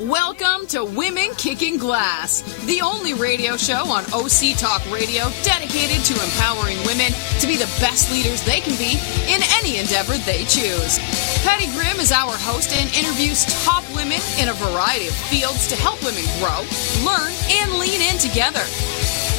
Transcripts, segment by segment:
Welcome to Women Kicking Glass, the only radio show on OC Talk Radio dedicated to empowering women to be the best leaders they can be in any endeavor they choose. Patty Grimm is our host and interviews top women in a variety of fields to help women grow, learn, and lean in together.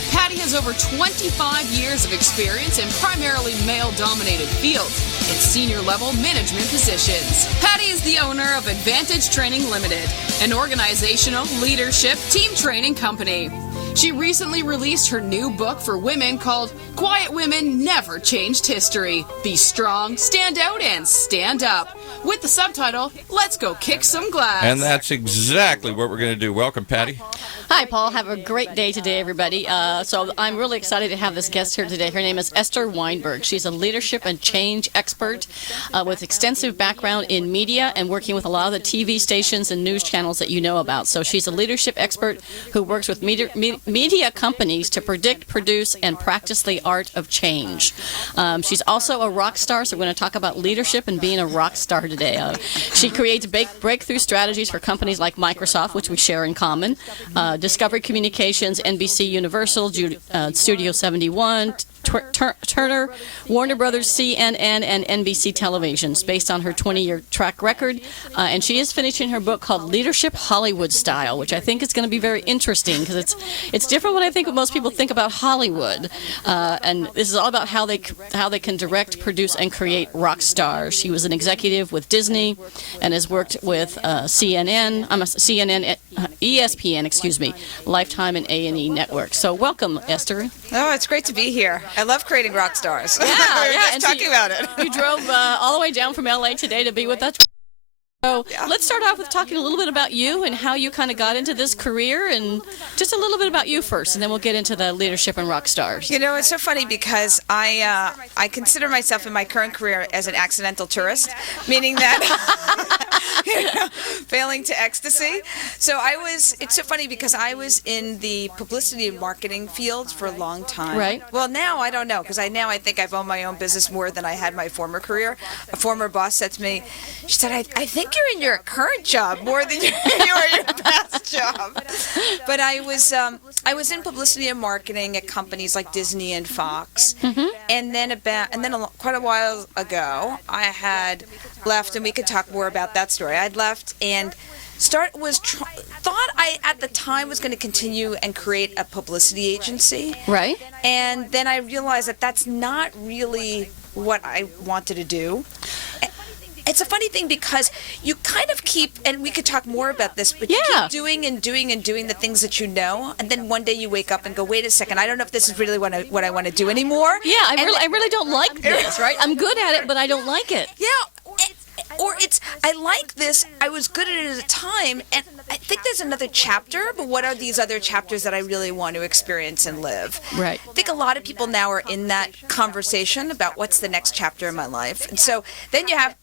Patty has over 25 years of experience in primarily male-dominated fields in senior-level management positions. Patty is the owner of Advantage Training Limited, an organizational leadership team training company. She recently released her new book for women called Quiet Women Never Changed History. Be strong, stand out, and stand up. With the subtitle, Let's Go Kick Some Glass. And that's exactly what we're going to do. Welcome, Patty. Hi, Paul. Have a great day today, everybody. So I'm really excited to have this guest here today. Her name is Esther Weinberg. She's a leadership and change expert with extensive background in media and working with a lot of the TV stations and news channels that you know about. So she's a leadership expert who works with media companies to predict, produce, and practice the art of change. She's also a rock star, so we're going to talk about leadership and being a rock star today. She creates breakthrough strategies for companies like Microsoft, which we share in common, Discovery Communications, NBC Universal, Studio 71, Turner, Warner Brothers, CNN, and NBC Televisions, based on her 20-year track record. And she is finishing her book called Leadership Hollywood Style, which I think is going to be very interesting because it's different what I think what most people think about Hollywood. And this is all about how they can direct, produce, and create rock stars. She was an executive with Disney and has worked with ESPN, Lifetime, and A&E Network. So welcome, Esther. Oh, it's great to be here. I love creating rock stars. Yeah, we were just and talking about it. You drove all the way down from LA today to be with us. So let's start off with talking a little bit about you and how you kind of got into this career, and just a little bit about you first, and then we'll get into the leadership and rock stars. You know, it's so funny because I consider myself in my current career as an accidental tourist, meaning that failing to ecstasy. So it's so funny because I was in the publicity and marketing field for a long time. Right. Well, now I don't know because I think I've owned my own business more than I had my former career. A former boss said to me, she said, I think you're in your current job more than you were in your past job. But I was in publicity and marketing at companies like Disney and Fox, and then quite a while ago, I had left, and we could talk more about that story. I'd left and thought I at the time was going to continue and create a publicity agency. Right. And then I realized that that's not really what I wanted to do. It's a funny thing because you kind of keep, and we could talk more about this, but you keep doing and doing and doing the things that you know, and then one day you wake up and go, wait a second, I don't know if this is really what I want to do anymore. Yeah, I really don't like this, right? I'm good at it, but I don't like it. Yeah. I like this, I was good at it at a time, and I think there's another chapter, but what are these other chapters that I really want to experience and live? Right. I think a lot of people now are in that conversation about what's the next chapter in my life. And so then you have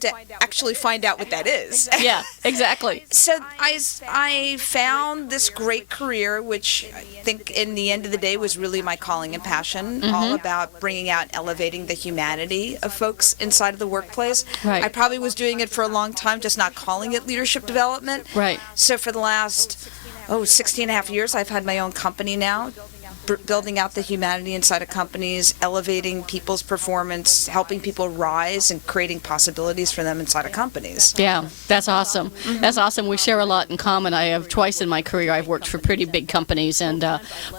to actually find out what that is. Yeah, exactly. So I found this great career, which I think in the end of the day was really my calling and passion, all about bringing out and elevating the humanity of folks inside of the workplace. Right. I probably was doing it for a long time, just not calling it leadership development. Right. So for the last 16 and a half years, I've had my own company now, building out the humanity inside of companies, elevating people's performance, helping people rise, and creating possibilities for them inside of companies. Yeah, that's awesome. That's awesome. We share a lot in common. I have twice in my career I've worked for pretty big companies, and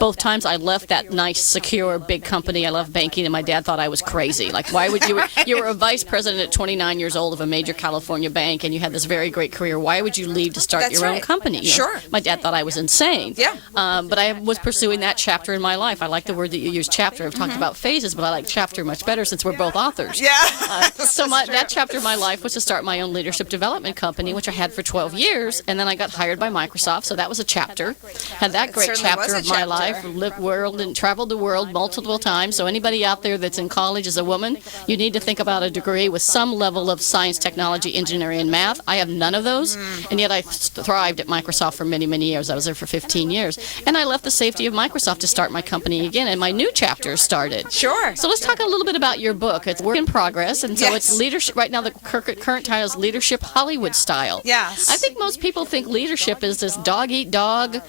both times I left that nice, secure, big company. I left banking, and my dad thought I was crazy. Like, why would you were a vice president at 29 years old of a major California bank, and you had this very great career. Why would you leave to start your own company? You know? Sure. My dad thought I was insane. Yeah. But I was pursuing that chapter in my life. I like the word that you use, chapter. I've talked about phases, but I like chapter much better since we're both authors. Yeah. So that chapter of my life was to start my own leadership development company, which I had for 12 years, and then I got hired by Microsoft, so that was a chapter. Had that great chapter of my life, lived world and traveled the world multiple times. So anybody out there that's in college as a woman, you need to think about a degree with some level of science, technology, engineering, and math. I have none of those, and yet I thrived at Microsoft for many, many years. I was there for 15 years, and I left the safety of Microsoft to start start my company again, and my new chapter started. Sure. So let's talk a little bit about your book. It's work in progress, and so Yes. it's leadership. Right now, the current title is Leadership Hollywood Style. Yes. I think most people think leadership is this dog-eat-dog,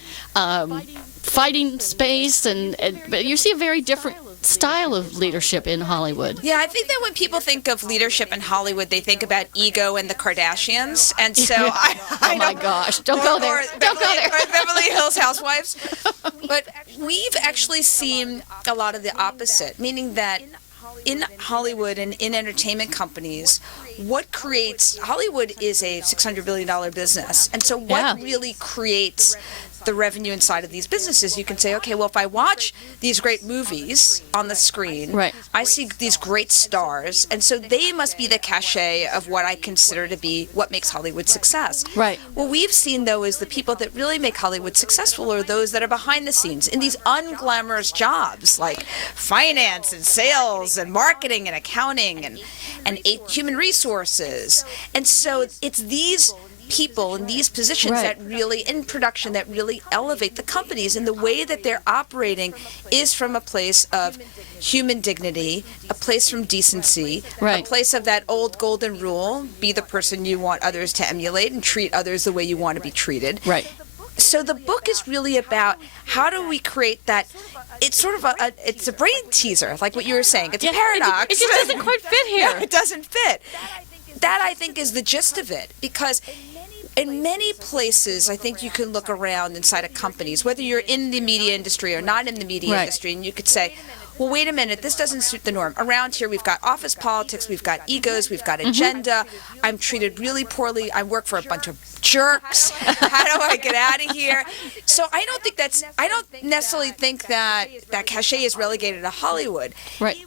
fighting space, but you see a very different style of leadership in Hollywood. Yeah, I think that when people think of leadership in Hollywood, they think about ego and the Kardashians, and so I Oh my gosh! Don't go there! Don't go there! Or Beverly Hills Housewives. But we've actually seen a lot of the opposite, meaning that in Hollywood and in entertainment companies, what creates Hollywood is a $600 billion business, and so what really creates the revenue inside of these businesses? You can say, okay, well, if I watch these great movies on the screen, right, I see these great stars, and so they must be the cachet of what I consider to be what makes Hollywood success. Right. What we've seen, though, is the people that really make Hollywood successful are those that are behind the scenes in these unglamorous jobs like finance and sales and marketing and accounting and human resources. And so it's these people in these positions that really, in production, that really elevate the companies, and the way that they're operating is from a place of human dignity, a place from decency, a place of that old golden rule: be the person you want others to emulate and treat others the way you want to be treated. Right. So the book is really about how do we create that. It's sort of it's a brain teaser, like what you were saying. It's a paradox. It just doesn't quite fit here. No, it doesn't fit. That, I think, is the gist of it, because in many places, I think you can look around inside of companies, whether you're in the media industry or not in the media industry, and you could say, well, wait a minute, this doesn't suit the norm. Around here, we've got office politics, we've got egos, we've got agenda. I'm treated really poorly. I work for a bunch of jerks. How do I get out of here? So I don't necessarily think that cachet is relegated to Hollywood. Right.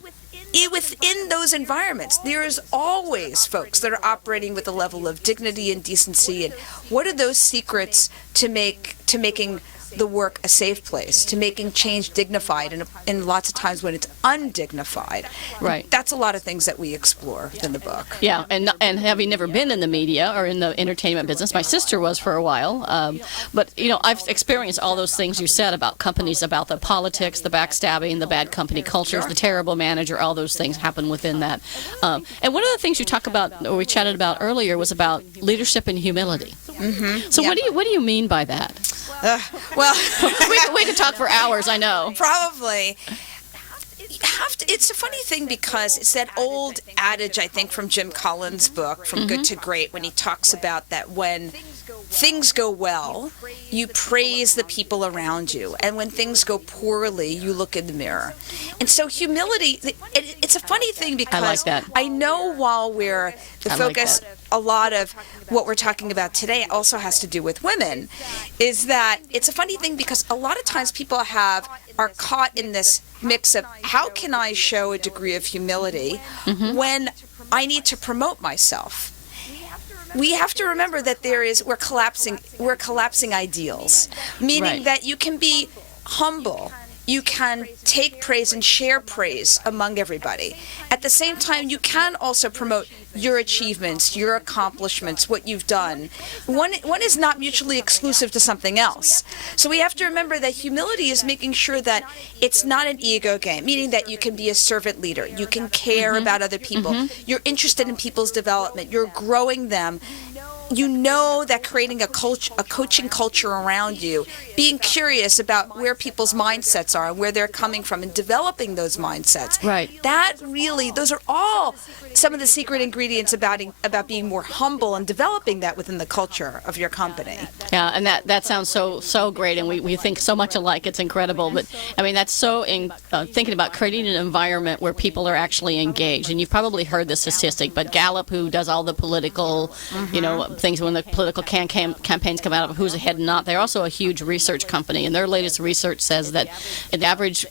Within those environments, there is always folks that are operating with a level of dignity and decency. And what are those secrets to making the work a safe place, to making change dignified, and lots of times when it's undignified? Right. That's a lot of things that we explore in the book. Yeah, and having never been in the media or in the entertainment business, my sister was for a while, but I've experienced all those things you said about companies, about the politics, the backstabbing, the bad company cultures, the terrible manager. All those things happen within that. And one of the things you talk about, or we chatted about earlier, was about leadership and humility. So what do you mean by that? Well, we could talk for hours, I know. Probably. It's a funny thing, because it's that old adage, I think, from Jim Collins' book, From Good to Great, when he talks about that when things go well, you praise the people around you, and when things go poorly, you look in the mirror. And so humility, it's a funny thing, because I like that. I know while we're the focus, a lot of what we're talking about today also has to do with women, is that it's a funny thing, because a lot of times people are caught in this mix of how can I show a degree of humility when I need to promote myself. We have to remember that we're collapsing ideals, meaning that you can be humble, you can take praise and share praise among everybody. At the same time, you can also promote your achievements, your accomplishments, what you've done. One is not mutually exclusive to something else. So we have to remember that humility is making sure that it's not an ego game, meaning that you can be a servant leader. You can care about other people. You're interested in people's development. You're growing them. You know that creating a coaching culture around you, being curious about where people's mindsets are and where they're coming from, and developing those mindsets. Right. Those are all some of the secret ingredients about being more humble and developing that within the culture of your company. Yeah, and that sounds so great, and we think so much alike. It's incredible. But I mean, that's so thinking about creating an environment where people are actually engaged. And you've probably heard the statistic, but Gallup, who does all the political, things when the political campaigns come out of who's ahead and not, they're also a huge research company, and their latest research says that an average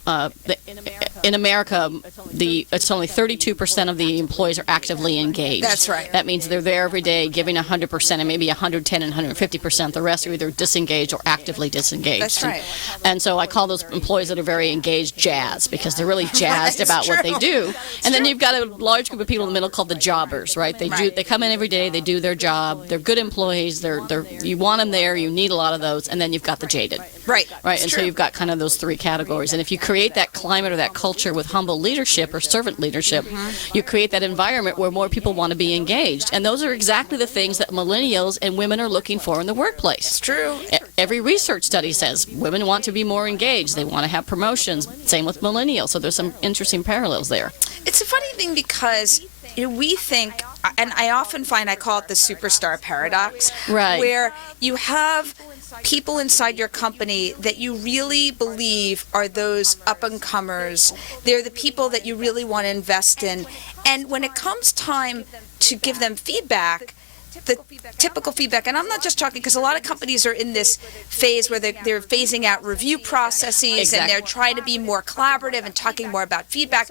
in America, it's only 32% of the employees are actively engaged. That's right. That means they're there every day giving 100% and maybe 110 and 150%. The rest are either disengaged or actively disengaged. That's right. And so I call those employees that are very engaged jazz, because they're really jazzed about what they do. And then you've got a large group of people in the middle called the jobbers, right? They come in every day, they do their job, they're they're good employees. They're you want them there. You need a lot of those, and then you've got the jaded. Right. Right. And so you've got kind of those three categories. And if you create that climate or that culture with humble leadership or servant leadership, you create that environment where more people want to be engaged. And those are exactly the things that millennials and women are looking for in the workplace. It's true. Every research study says women want to be more engaged. They want to have promotions. Same with millennials. So there's some interesting parallels there. It's a funny thing because we think, and I often find, I call it the superstar paradox, Right. where you have people inside your company that you really believe are those up-and-comers. They're the people that you really want to invest in. And when it comes time to give them feedback, the typical feedback, and I'm not just talking, because a lot of companies are in this phase where they're phasing out review processes, and they're trying to be more collaborative and talking more about feedback.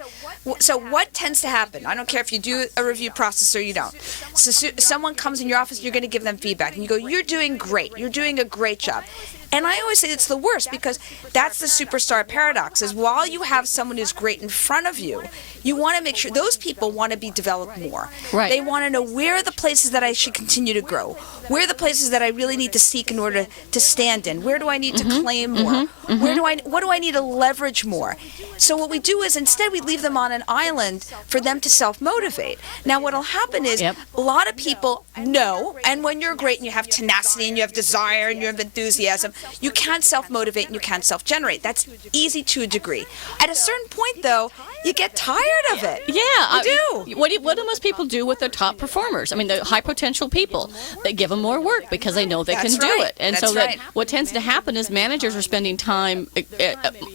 So what tends to happen? I don't care if you do a review process or you don't. So someone comes in your office, you're going to give them feedback, and you go, "You're doing great. You're doing a great job." And I always say it's the worst, because that's the superstar paradox, is while you have someone who's great in front of you, you want to make sure those people want to be developed more. Right. They want to know, where are the places that I should continue to grow? Where are the places that I really need to seek in order to stand in? Where do I need to claim more? What do I need to leverage more? So what we do is, instead, we leave them on an island for them to self-motivate. Now what will happen is, a lot of people know, and when you're great and you have tenacity and you have desire and you have enthusiasm, you can self-motivate and you can self-generate. That's easy to a degree. At a certain point, though, you get tired of it. Yeah, you do. What do most people do with their top performers? I mean, the high potential people. They give them more work because they know they can do it. And That's so that what tends to happen is managers are spending time,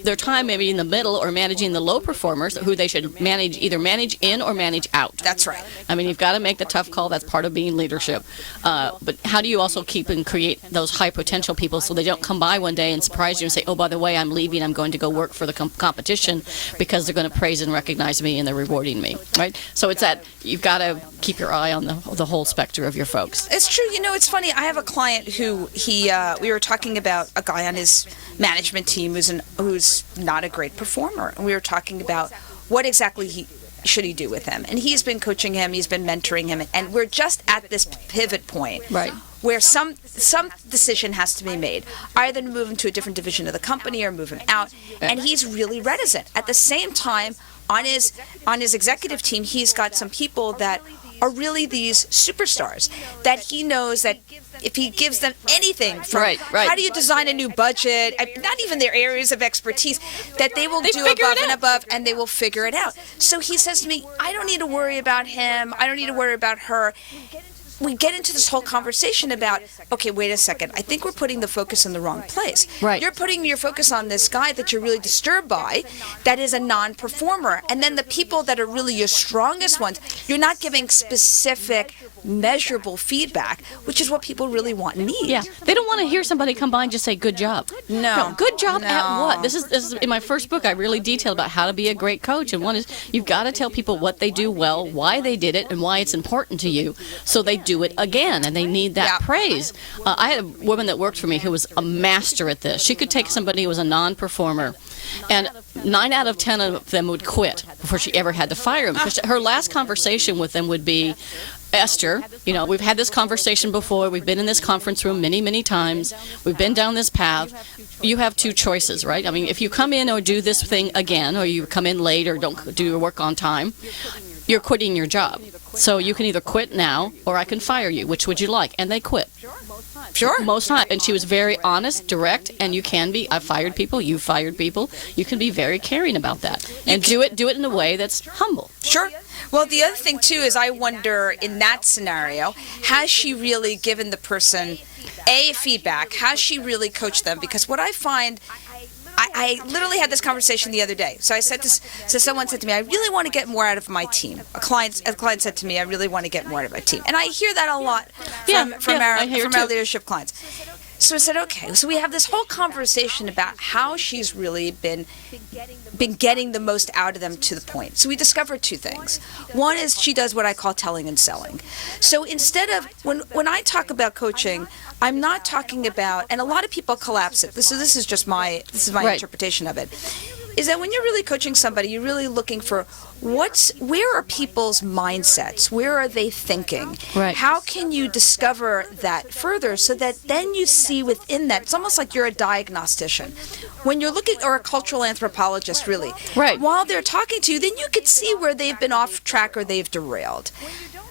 their time maybe in the middle, or managing the low performers who they should either manage in or manage out. That's right. I mean, you've got to make the tough call. That's part of being leadership. But how do you also keep and create those high potential people so they don't come by one day and surprise you and say, "Oh, by the way, I'm leaving. I'm going to go work for the competition," because they're going to praise and recognize me and they're rewarding me, right? So it's that you've got to keep your eye on the whole spectrum of your folks. It's true. You know, it's funny. I have a client who we were talking about a guy on his management team who's not a great performer, and we were talking about what exactly should he do with him. And he's been coaching him, he's been mentoring him, and we're just at this pivot point. Right. Where some decision has to be made, either to move him to a different division of the company or move him out, and he's really reticent. At the same time, on his executive team, he's got some people that are really these superstars that he knows that if he gives them anything from how do you design a new budget, not even their areas of expertise, that they will do above and above, and they will figure it out. So he says to me, "I don't need to worry about him. I don't need to worry about her." We get into this whole conversation about, okay, wait a second, I think we're putting the focus in the wrong place. Right. You're putting your focus on this guy that you're really disturbed by, that is a non-performer. And then the people that are really your strongest ones, you're not giving specific, measurable feedback, which is what people really want and need. Yeah, they don't want to hear somebody come by and just say, "Good job." No. Good job at what? This is in my first book. I really detail about how to be a great coach, and one is you've got to tell people what they do well, why they did it, and why it's important to you, so they do it again, and they need that praise. I had a woman that worked for me who was a master at this. She could take somebody who was a non-performer, and 9 out of 10 of them would quit before she ever had to fire them. Because her last conversation with them would be, "Esther, you know, we've had this conversation before. We've been in this conference room many, many times. We've been down this path. You have two choices, right? I mean, if you come in or do this thing again, or you come in late or don't do your work on time, you're quitting your job. So you can either quit now or I can fire you. Which would you like?" And they quit. Sure. Most time. And she was very honest, direct, and you can be. I've fired people. You've fired people. You can be very caring about that. And do it in a way that's humble. Sure. Well, the other thing, too, is I wonder, in that scenario, has she really given the person, feedback? Has she really coached them? Because what I find, I literally had this conversation the other day. So I said this, so someone said to me, "I really want to get more out of my team." A client said to me, "I really want to get more out of my team." And I hear that a lot from our leadership clients. So I said, okay, so we have this whole conversation about how she's really been getting the most out of them to the point. So we discovered two things. One is she does what I call telling and selling. So instead of, when I talk about coaching, I'm not talking about, and a lot of people collapse it. This is just my interpretation of it. is that when you're really coaching somebody, you're really looking for where are people's mindsets? Where are they thinking? Right. How can you discover that further so that then you see within that, it's almost like you're a diagnostician. When you're looking, or a cultural anthropologist, really. Right. While they're talking to you, then you can see where they've been off track or they've derailed.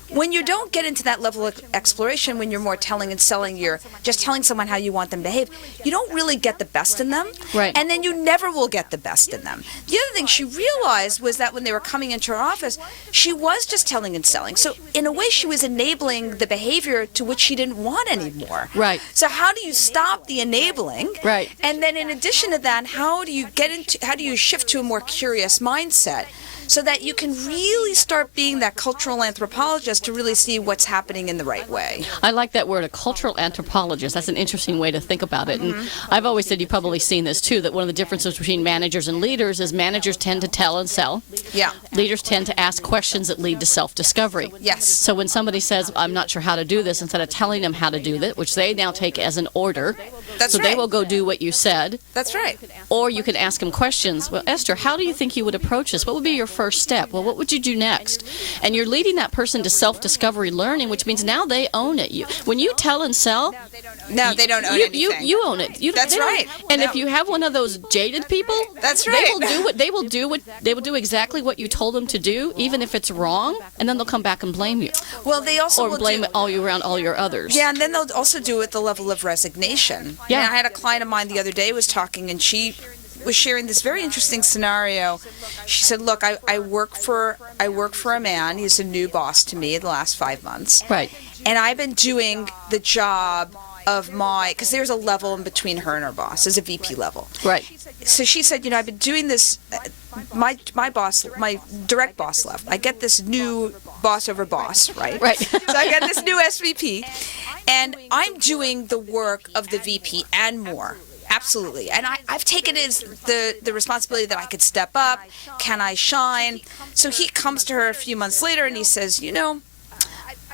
When you don't get into that level of exploration, when you're more telling and selling, you're just telling someone how you want them to behave, you don't really get the best in them. Right. And then you never will get the best in them. The other thing she realized was that when they were coming into her office, she was just telling and selling. So in a way, she was enabling the behavior to which she didn't want anymore. Right. So how do you stop the enabling? Right. And then in addition to that, how do you shift to a more curious mindset? So that you can really start being that cultural anthropologist to really see what's happening in the right way. I like that word, a cultural anthropologist. That's an interesting way to think about it. And I've always said, you've probably seen this too, that one of the differences between managers and leaders is managers tend to tell and sell. Yeah. Leaders tend to ask questions that lead to self-discovery. Yes. So when somebody says, I'm not sure how to do this, instead of telling them how to do that, which they now take as an order, That's so right. they will go do what you said. That's right. Or you can ask them questions. Well, Esther, how do you think you would approach this? What would be your first step? Well, what would you do next? And you're leading that person to self-discovery learning, which means now they own it. When you tell and sell, No, they don't own anything. you own it. That's they don't- right. And No. if you have one of those jaded people, That's right. They will do exactly what you told them to do, even if it's wrong, and then they'll come back and blame you, Well, they also or will blame do, it all you around all your others. Yeah, and then they'll also do it at the level of resignation. Yeah. And I had a client of mine the other day was talking, and she was sharing this very interesting scenario. She said, "Look, I work for a man. He's a new boss to me in the last 5 months, Right. and I've been doing the job of because there's a level in between her and her boss, there's a VP level. Right. So she said, I've been doing this. My boss, my direct boss left. I get this new boss over boss, right? Right. So I got this new SVP, and I'm doing the work of the VP and more. Absolutely. And I've taken it as the responsibility that I could step up. Can I shine? So he comes to her a few months later and he says,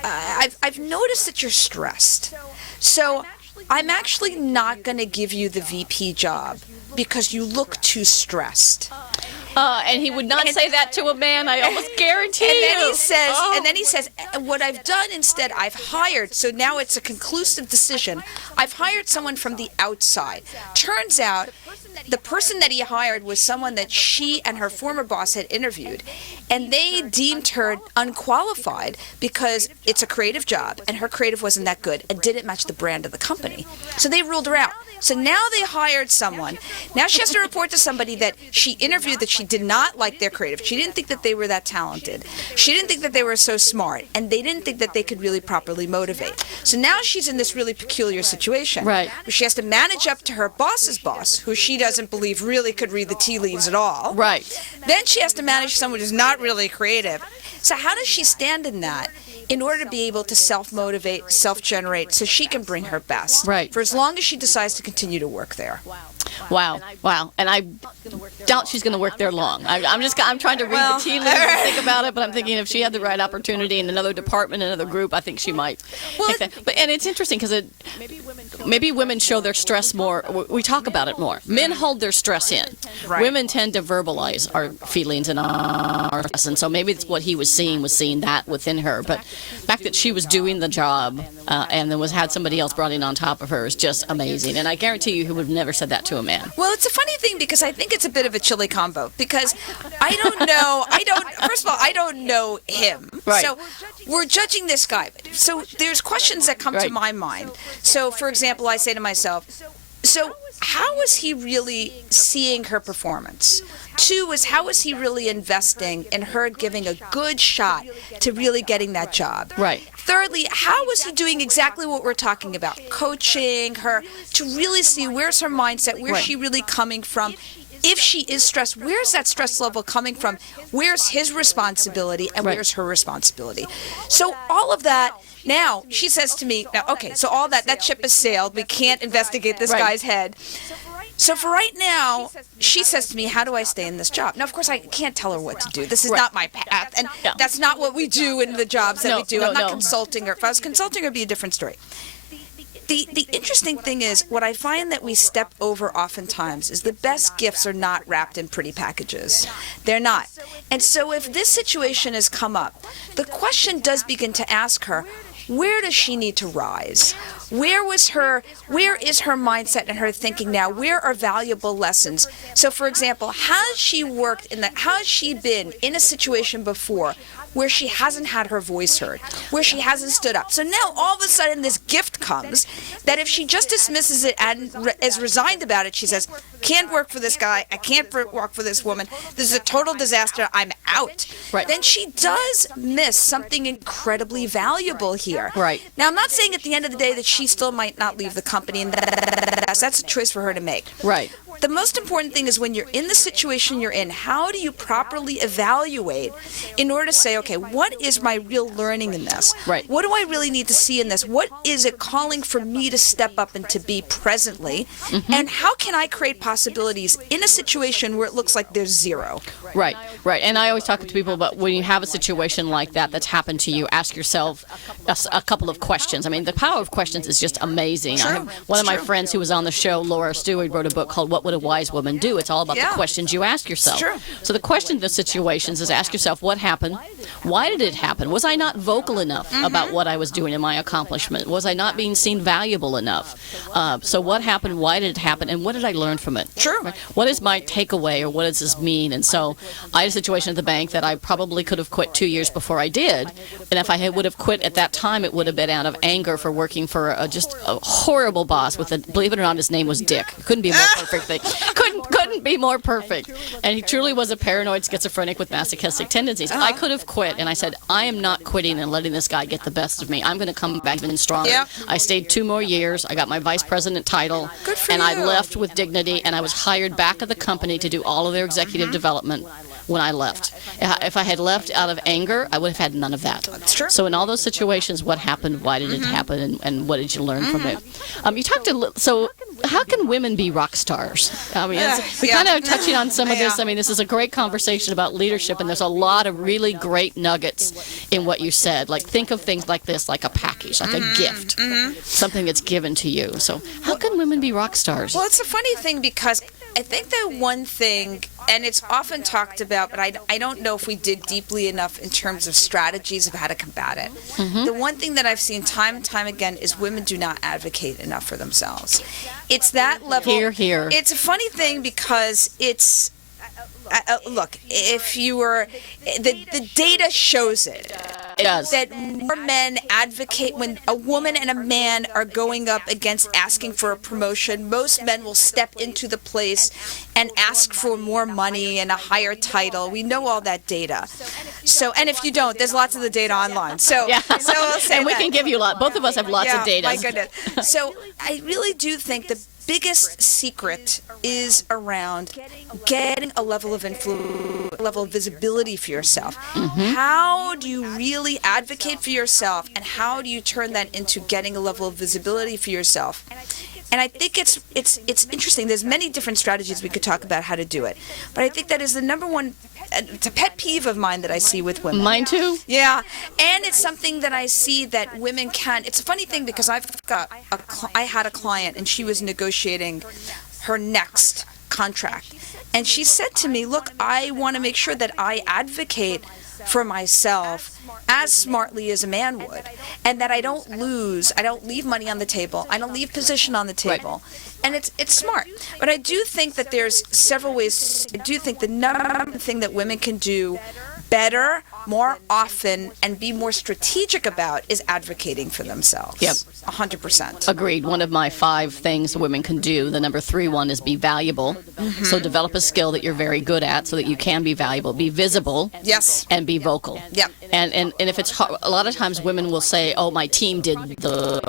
I've noticed that you're stressed. So I'm actually not going to give you the VP job because you look too stressed. And he would not say that to a man, I almost guarantee And you. then he says, what I've done instead, I've hired, so now it's a conclusive decision. I've hired someone from the outside. Turns out the person that he hired was someone that she and her former boss had interviewed, and they deemed her unqualified because it's a creative job, and her creative wasn't that good and didn't match the brand of the company. So they ruled her out. So now they hired someone. Now she has to report to somebody that she interviewed that she did not like their creative. She didn't think that they were that talented. She didn't think that they were so smart, and they didn't think that they could really properly motivate. So now she's in this really peculiar situation. Right. Where she has to manage up to her boss's boss, who she doesn't believe really could read the tea leaves at all. Right. Then she has to manage someone who's not really creative. So how does she stand in that in order to be able to self-motivate, self-generate, so she can bring her best? Right. For as long as she decides to continue to work there. Wow. And I doubt she's going to work there long. I'm trying to read the tea leaves and think about it, but I'm thinking if she had the right opportunity in another department, another group, I think she might. Take that. And it's interesting because maybe women show their stress more. We talk about it more. Men hold their stress in. Right. Women tend to verbalize our feelings and our stress, and so maybe it's what he was seeing that within her. But the fact that she was doing the job and then had somebody else brought in on top of her is just amazing. And I guarantee you, he would have never said that to a man. Well, it's a funny thing because I think it's a bit of a chili combo because I don't know. First of all, I don't know him. Right. So we're judging this guy. So there's questions that come to Right. my mind. So, for example, I say to myself, so how is he really seeing her performance? Two is, how is he really investing in her giving a good shot to really getting that job? Right. Thirdly, how is he doing exactly what we're talking about? Coaching her to really see where's her mindset, where's Right. she really coming from? If she is stressed, where's that stress level coming from? Where's his responsibility and Right. where's her responsibility? So all of that, now she says to me, now, okay, so all that ship has sailed. We can't investigate this Right. guy's head. So for right now, she says to me, how do I stay in this job? Now, of course, I can't tell her what to do. This is Right. not my path. And Yeah. that's not what we do in the jobs that No, we do. no, I'm not no. consulting her. If I was consulting her, it would be a different story. The interesting thing is, what I find that we step over oftentimes is the best gifts are not wrapped in pretty packages. They're not. And so if this situation has come up, the question does begin to ask her, where does she need to rise? Where is her mindset and her thinking now? Where are valuable lessons? So for example, has she been in a situation before where she hasn't had her voice heard, where she hasn't stood up? So now all of a sudden this gift comes that if she just dismisses it and is resigned about it, she says, can't work for this guy, I can't work for this woman, this is a total disaster, I'm out. Right. Then she does miss something incredibly valuable here. Right. Now I'm not saying at the end of the day that she still might not leave the company, and that's a choice for her to make. Right. The most important thing is when you're in the situation you're in, how do you properly evaluate in order to say, okay, what is my real learning in this? Right. What do I really need to see in this? What is it calling for me to step up and to be presently? And how can I create possibilities in a situation where it looks like there's zero? Right, right. And I always talk to people about when you have a situation like that that's happened to you, ask yourself a couple of questions. I mean, the power of questions is just amazing. True. I have one of my friends who was on the show, Laura Stewart, wrote a book called What Would a Wise Woman Do? It's all about the questions you ask yourself. True. So the question in the situations is ask yourself, what happened? Why did it happen? Was I not vocal enough about what I was doing in my accomplishment? Was I not being seen valuable enough? So what happened? Why did it happen? And what did I learn from it? True. Right? What is my takeaway, or what does this mean? And so I had a situation at the bank that I probably could have quit 2 years before I did. And if I would have quit at that time, it would have been out of anger for working for just a horrible boss with a, believe it or not, his name was Dick. Couldn't be a more perfect thing. Couldn't be more perfect. And he truly was a paranoid schizophrenic with masochistic tendencies. I could have quit, and I said, I am not quitting and letting this guy get the best of me. I'm going to come back even stronger. Yeah. I stayed 2 more years. I got my vice president title. Good for and I you. left with dignity, and I was hired back at the company to do all of their executive development when I left. If I had left out of anger, I would have had none of that. That's true. So in all those situations, what happened? Why did it happen? And what did you learn from it? You talked so how can women be rock stars? I mean, we kind of touching on some of this. I mean, this is a great conversation about leadership, and there's a lot of really great nuggets in what you said. Like, think of things like this, like a package, like a gift, something that's given to you. So how can women be rock stars? Well, it's a funny thing because I think that one thing, and it's often talked about, but I don't know if we did deeply enough in terms of strategies of how to combat it. The one thing that I've seen time and time again is women do not advocate enough for themselves. It's that level. Hear, hear. It's a funny thing because it's, look, if you were, the data shows it. It does. That more men advocate when a woman and a man are going up against asking for a promotion. Most men will step into the place and ask for more money and a higher title. We know all that data. So, and if you don't, there's lots of the data online. So, so I'll say and we that. can give you a lot. Both of us have lots of data. My goodness. So I really do think the biggest secret is around getting a level of influence, a level of visibility for yourself. How do you really advocate for yourself, and how do you turn that into getting a level of visibility for yourself? And I think it's interesting. There's many different strategies we could talk about how to do it, but I think that is the number one. It's a pet peeve of mine that I see with women. Mine too. Yeah, and it's something that I see that women can. It's a funny thing because I had a client and she was negotiating her next contract, and she said to me, "Look, I want to make sure that I advocate for myself as smartly as a man would, and that I don't leave money on the table, I don't leave position on the table." Right. And it's smart. But I do think that there's several ways. I do think the number one thing that women can do better, more often, and be more strategic about is advocating for themselves. Yep. 100%. Agreed. One of my 5 things women can do, the number 3 one is be valuable. So develop a skill that you're very good at so that you can be valuable. Be visible. Yes. And be vocal. Yep. And if it's hard, a lot of times women will say, oh, my team did the...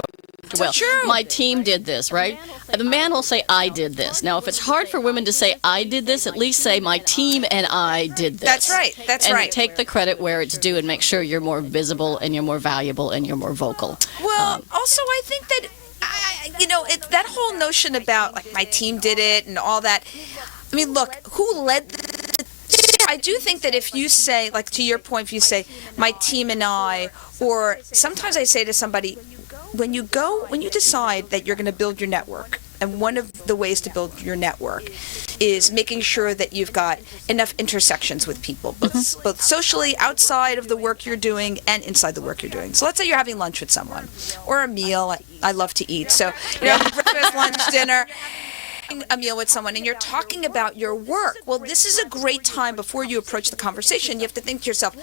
Well, true. My team did this, right? The man will say, I did this. Now, if it's hard for women to say, I did this, at least say, my team and I did this. That's right. That's right. And take the credit where it's due and make sure you're more visible and you're more valuable and you're more vocal. Well, also, I think that, that whole notion about, like, my team did it and all that. I mean, look, who led I do think that if you say, like, to your point, if you say, my team and I, or sometimes I say to somebody, when you decide that you're going to build your network, and one of the ways to build your network is making sure that you've got enough intersections with people, both socially, outside of the work you're doing, and inside the work you're doing. So let's say you're having lunch with someone, or a meal. I love to eat, so breakfast, lunch, dinner. A meal with someone and you're talking about your work. Well, this is a great time before you approach the conversation. You have to think to yourself,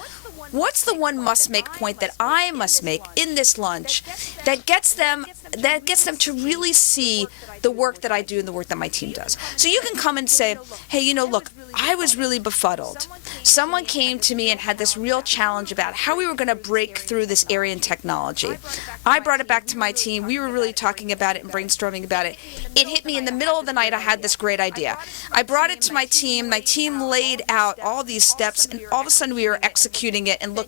what's the one must-make point that I must make in this lunch that gets them to really see the work that I do and the work that my team does. So you can come and say, hey, look, I was really befuddled. Someone came to me and had this real challenge about how we were going to break through this area in technology. I brought it back to my team. We were really talking about it and brainstorming about it. It hit me in the middle of the night. I had this great idea. I brought it to my team. My team laid out all these steps, and all of a sudden we were executing it. And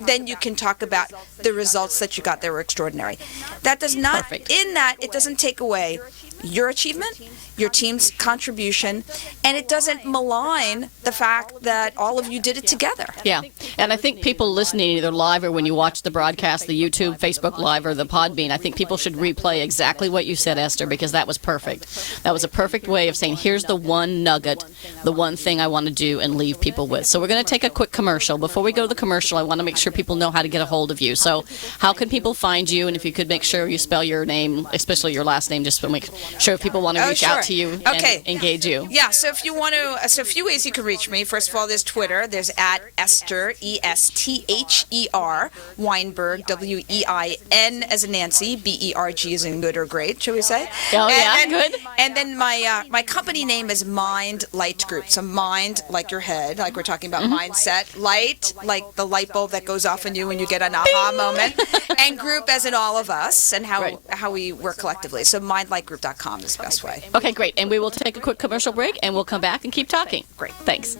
then you can talk about the results that you got. They were extraordinary. That does not, Perfect. In that, it doesn't take away your achievement, your team's contribution, and it doesn't malign the fact that all of you did it together. Yeah, and I think people listening either live or when you watch the broadcast, the YouTube, Facebook Live, or the Podbean, I think people should replay exactly what you said, Esther, because that was perfect. That was a perfect way of saying, here's the one nugget, the one thing I want to do and leave people with. So we're going to take a quick commercial. Before we go to the commercial, I want to make sure people know how to get a hold of you. So how can people find you? And if you could make sure you spell your name, especially your last name, just to make sure if people want to reach out to you and engage you. Yeah, so if you want to, so a few ways you can reach me. First of all, there's Twitter. There's at Esther, Esther, Weinberg, Wein as in Nancy, Berg as in good or great, shall we say? Oh, yeah, good. And then my company name is Mind Light Group. So mind, like your head, like we're talking about mindset. Light, like the light bulb that goes off in you when you get an aha moment. And group as in all of us and how we work collectively. So mindlightgroup.com is the best way. Okay, great. And we will take a quick commercial break, and we'll come back and keep talking. Great. Thanks.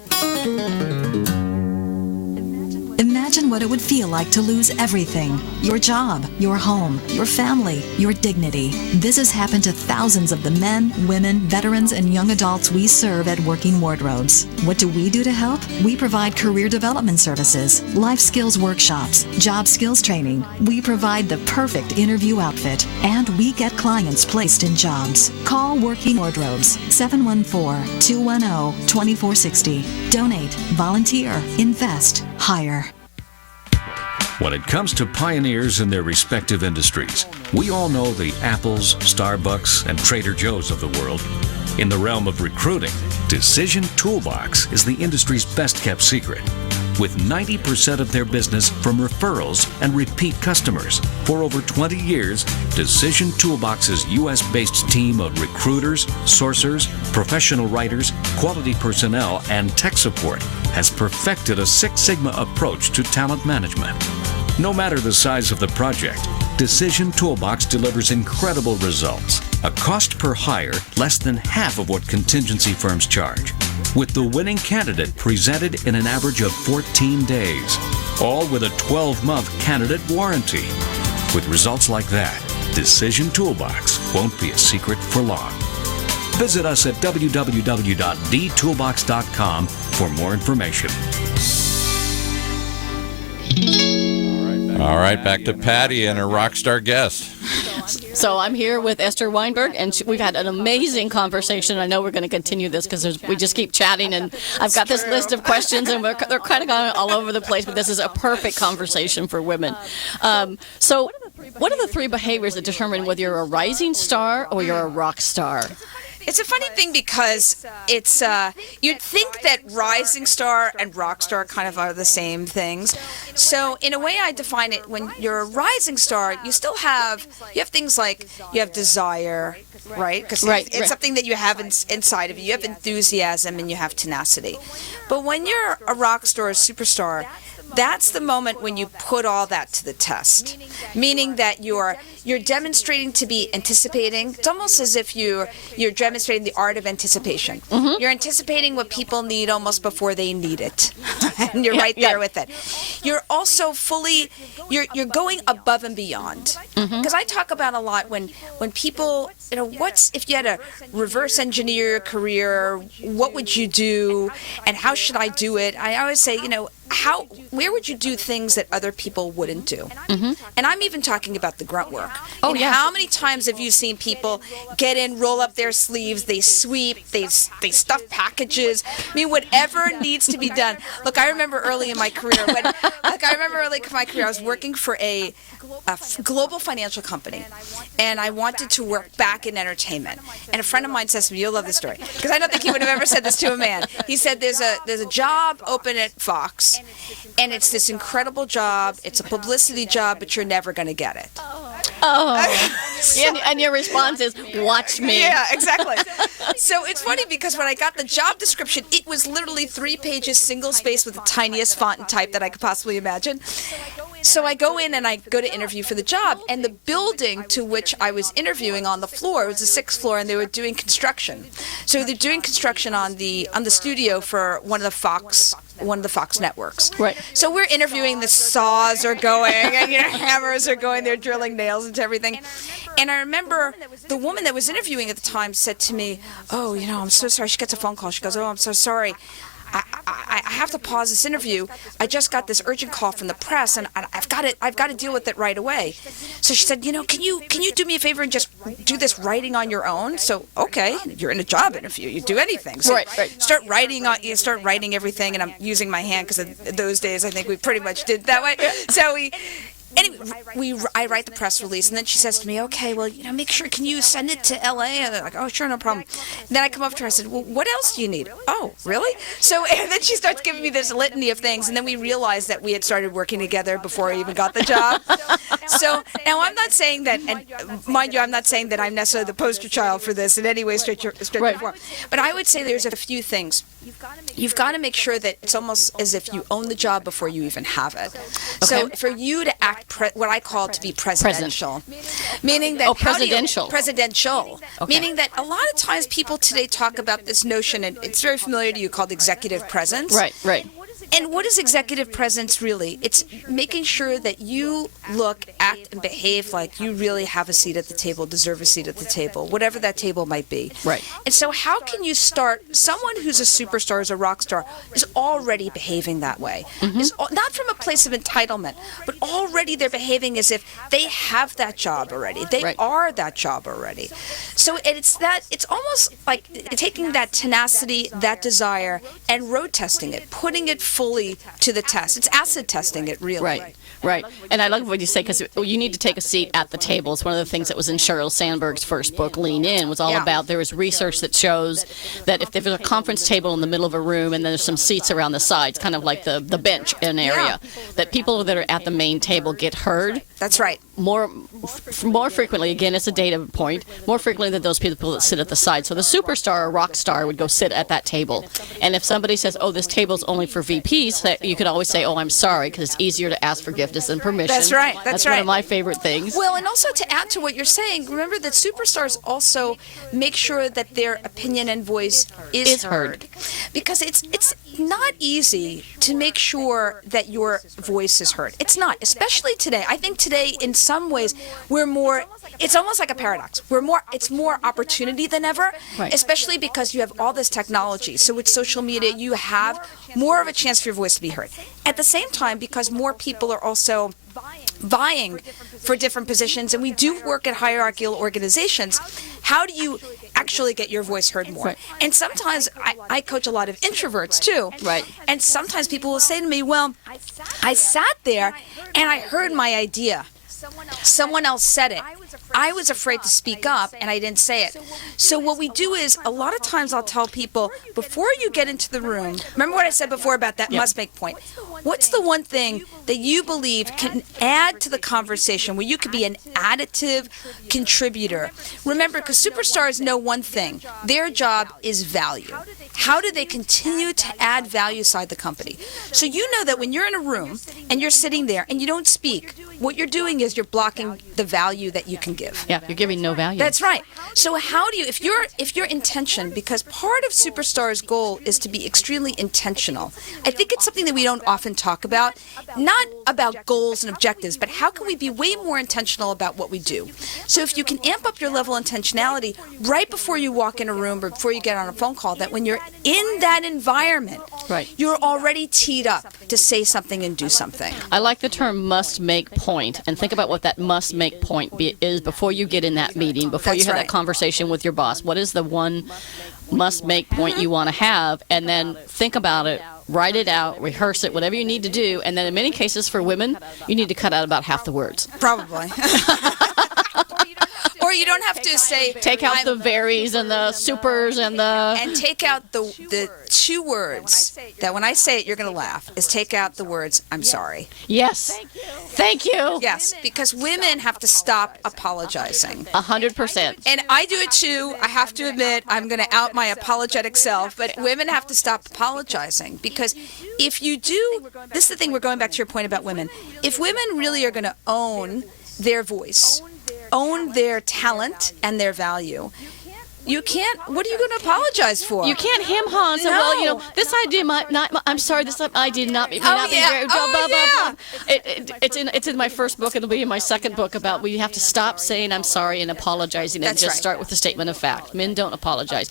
Imagine what it would feel like to lose everything. Your job, your home, your family, your dignity. This has happened to thousands of the men, women, veterans, and young adults we serve at Working Wardrobes. What do we do to help? We provide career development services, life skills workshops, job skills training. We provide the perfect interview outfit, and we get clients placed in jobs. Call Working Wardrobes, 714-210-2460. Donate, volunteer, invest, hire. When it comes to pioneers in their respective industries, we all know the Apples, Starbucks, and Trader Joe's of the world. In the realm of recruiting, Decision Toolbox is the industry's best-kept secret. With 90% of their business from referrals and repeat customers. For over 20 years, Decision Toolbox's U.S.-based team of recruiters, sourcers, professional writers, quality personnel, and tech support has perfected a Six Sigma approach to talent management. No matter the size of the project, Decision Toolbox delivers incredible results. A cost per hire less than half of what contingency firms charge, with the winning candidate presented in an average of 14 days, all with a 12-month candidate warranty. With results like that, Decision Toolbox won't be a secret for long. Visit us at www.dtoolbox.com for more information. All right, back to Patty and her rock star guest. So I'm here with Esther Weinberg, and we've had an amazing conversation. I know we're going to continue this because we just keep chatting, and I've got this list of questions, and they're kind of going all over the place, but this is a perfect conversation for women. So what are the three behaviors that determine whether you're a rising star or you're a rock star? It's a funny thing because it's you'd think that rising star and rock star kind of are the same things. So in a way, I define it, when you're a rising star, you have things like you have desire, right? Because it's something that you have inside of you. You have enthusiasm and you have tenacity. But when you're a rock star or a superstar, that's the moment when you put all that to the test, meaning that you're demonstrating to be anticipating. It's almost as if you're demonstrating the art of anticipation. Mm-hmm. You're anticipating what people need almost before they need it, and you're right there with it. You're also you're going above and beyond. Because I talk about a lot when people, if you had to reverse engineer your career, what would you do, and how should I do it? I always say, where would you do things that other people wouldn't do? Mm-hmm. And I'm even talking about the grunt work. Oh, and yeah. How many times have you seen people get in, roll up their sleeves, they sweep, they stuff packages? I mean, whatever needs to be done. Look, I remember early in my career, I was working for a global financial company, and I wanted to work back in entertainment. And a friend of mine says to me, you'll love this story, because I don't think he would have ever said this to a man. He said, there's a job open at Fox, and it's this incredible job. It's a publicity job, but you're never going to get it. Oh. And your response is, watch me. Yeah, exactly. So it's funny because when I got the job description, it was literally 3 pages, single space with the tiniest font and type that I could possibly imagine. So I go in and I go to interview for the job, and the building to which I was interviewing on the floor, it was the 6th floor, and they were doing construction. So they're doing construction on the studio for one of the Fox networks. Right. So we're interviewing, the saws are going, and hammers are going, they're drilling nails into everything. And I remember the woman that was interviewing at the time said to me, "Oh, I'm so sorry." She gets a phone call. She goes, "Oh, I'm so sorry. I have to pause this interview. I just got this urgent call from the press, and I've got to deal with it right away." So she said, "Can you do me a favor and just do this writing on your own?" So okay, you're in a job interview, you do anything. So right. Start writing everything, and I'm using my hand because in those days I think we pretty much did that way. So I write the press release, and then she says to me, "Okay, well, make sure, can you send it to L.A.?" And they're like, "Oh, sure, no problem." And then I come up to her, I said, "Well, what else do you need?" "Oh, really?" So, and then she starts giving me this litany of things, and then we realized that we had started working together before I even got the job. So, now I'm not saying that, and mind you, I'm not saying that I'm necessarily the poster child for this in any way, straight Right. form. But I would say there's a few things. You've got to make sure that it's almost as if you own the job before you even have it. So for you to act what I call to be presidential, meaning that presidential, okay. Meaning that a lot of times people today talk about this notion, and it's very familiar to you, called executive presence. Right. And what is executive presence really? It's making sure that you look, act, and behave like you really have a seat at the table, deserve a seat at the table, whatever that table might be. Right. And so how can you start, someone who's a superstar, is a rock star, is already behaving that way. Mm-hmm. Is not from a place of entitlement, but already they're behaving as if they have that job already. They are that job already. So it's almost like taking that tenacity, that desire, and road testing it, putting it fully to the test. It's acid testing it, really. Right. And I love what you say, because you need to take a seat at the table. It's one of the things that was in Sheryl Sandberg's first book, Lean In, was all about, there was research that shows that if there's a conference table in the middle of a room and there's some seats around the sides, kind of like the bench in an area, that people that are at the main table get heard. That's right. More frequently, again, it's a data point, more frequently than those people that sit at the side. So the superstar or rock star would go sit at that table. And if somebody says, "Oh, this table's only for VPs," you could always say, "Oh, I'm sorry," because it's easier to ask forgiveness than permission. That's right. That's right. One of my favorite things. Well, and also to add to what you're saying, remember that superstars also make sure that their opinion and voice is heard. Because it's not easy to make sure that your voice is heard. It's not, especially today. I think today, in some ways, it's almost like a paradox. It's more opportunity than ever, especially because you have all this technology. So with social media, you have more of a chance for your voice to be heard. At the same time, because more people are also vying for different positions, and we do work at hierarchical organizations, how do you actually get your voice heard more? Right. And sometimes I coach a lot of introverts too. Right. And sometimes people will say to me, "Well, I sat there and I heard my idea. Someone else said it. I was afraid to speak up, and I didn't say it." So what we do is, a lot of times I'll tell people, before you get into the room, remember what I said before about that must-make point. What's the one thing that you believe can add to the conversation, where you could be an additive contributor? Remember, because superstars know one thing. Their job is value. How do they continue to add value inside the company? So you know that when you're in a room and you're sitting there and you don't speak, what you're doing is you're blocking the value that you can give. Yeah, you're giving no value. That's right. So how do you, if your intention, because part of superstars' goal is to be extremely intentional. I think it's something that we don't often talk about, not about goals and objectives, but how can we be way more intentional about what we do? So if you can amp up your level of intentionality right before you walk in a room or before you get on a phone call, that when you're in that environment, Right. you're already teed up to say something and do something. I like the term must make point, and think about what that must make point is before you get in that meeting, before you That's have right. that conversation with your boss. What is the one must make point you want to have? And then think about it, write it out, rehearse it, whatever you need to do. And then in many cases for women, you need to cut out about half the words. Probably. Or you don't have to say... Take out the varies and the supers and the... And take out the two words that when I say it, you're going to laugh, is take out the words, I'm sorry. Yes. Thank you. Yes, because women have to stop apologizing. 100%. And I do it too. I have to admit, I'm going to out my apologetic self, but women have to stop apologizing because if you do, this is the thing, we're going back to your point about women. If women really are going to own their voice, own their talent and their value, you can't, what are you going to apologize for? You can't hem-haw and say, No. well, you know, this idea might not, I'm sorry, this idea not be, may Oh, not yeah. be very, Oh, blah, blah, yeah. blah. It's in my first book. It'll be in my second book about we have to stop saying I'm sorry and apologizing and That's just right. start with the statement of fact. Men don't apologize.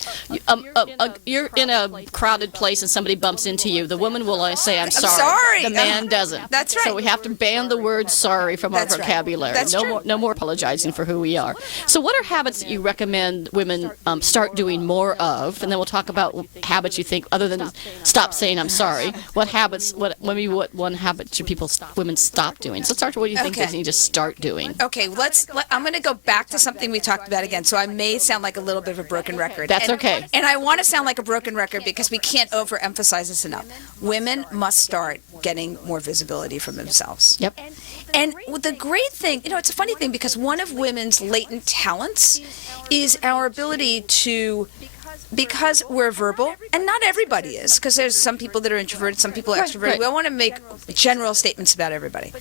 You're in a crowded place and somebody bumps into you. The woman will say I'm sorry. sorry. The man doesn't. That's right. So we have to ban the word sorry from our That's right. vocabulary. That's true. No more apologizing for who we are. So what are habits that you recommend women start doing more of? And then we'll talk about habits you think, other than stop saying I'm sorry. What habits? What one habit should women stop doing? So start. What do you think Okay. they need to start doing? Okay, I'm going to go back to something we talked about again, so I may sound like a little bit of a broken record. That's And- okay. And I want to sound like a broken record because we can't overemphasize this enough. Women must start getting more visibility from themselves. Yep. And the great thing, it's a funny thing because one of women's latent talents is our ability to, because we're verbal, and not everybody is, because there's some people that are introverted, some people are extroverted. right. We don't want to make general statements about everybody.